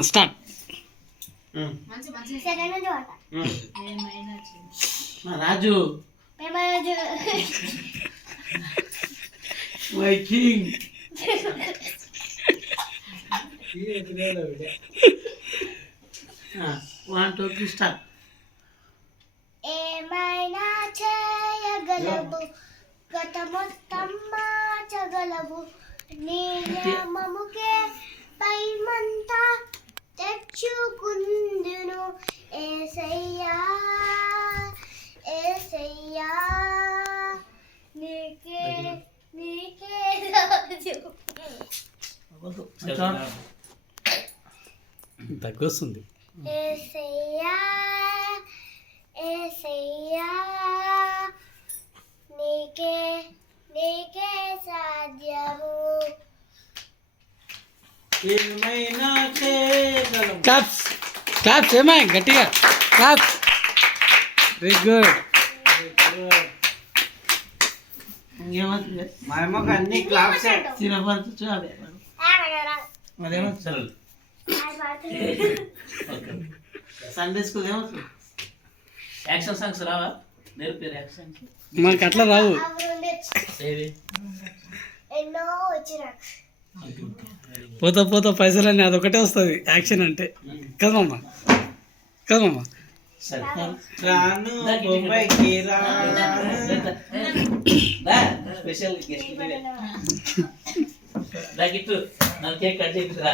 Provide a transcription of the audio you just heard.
Start. Raju my king. One two three start. ఏమైనా చేయగలవు, గత మొత్తం మార్చగలవు, నీ నామముకే పైమంతా తెచ్చుకుందును. యేసయ్యా యేసయ్యా నీకే నీకే రాజు. తగ్గొస్తుంది. యేసయ్యా యేసయ్యా నీకే నీకే సాధ్యము. ఏమైనా చేయగలవు. Claps claps. ఏమై గట్టిగా క్లాప్స్. Very good. మా అమ్మకి అన్ని క్లాప్స్. సిరపరచు అదే అదేమో సండే స్కూల్ ఏమవుతుంది. యాక్షన్ సాంగ్స్ రావా? నేర్పారు యాక్షన్. మనకి అట్లా రావు. ఎన్నో వచ్చిన పోతా పోతా పైసలన్నీ అదొకటే వస్తుంది యాక్షన్ అంటే. కదమ్మా కదమ్మా. రాను బొంబాయికి రాను. స్పెషల్ గెస్ట్ నాకు కేక్ కట్ చేపిరా.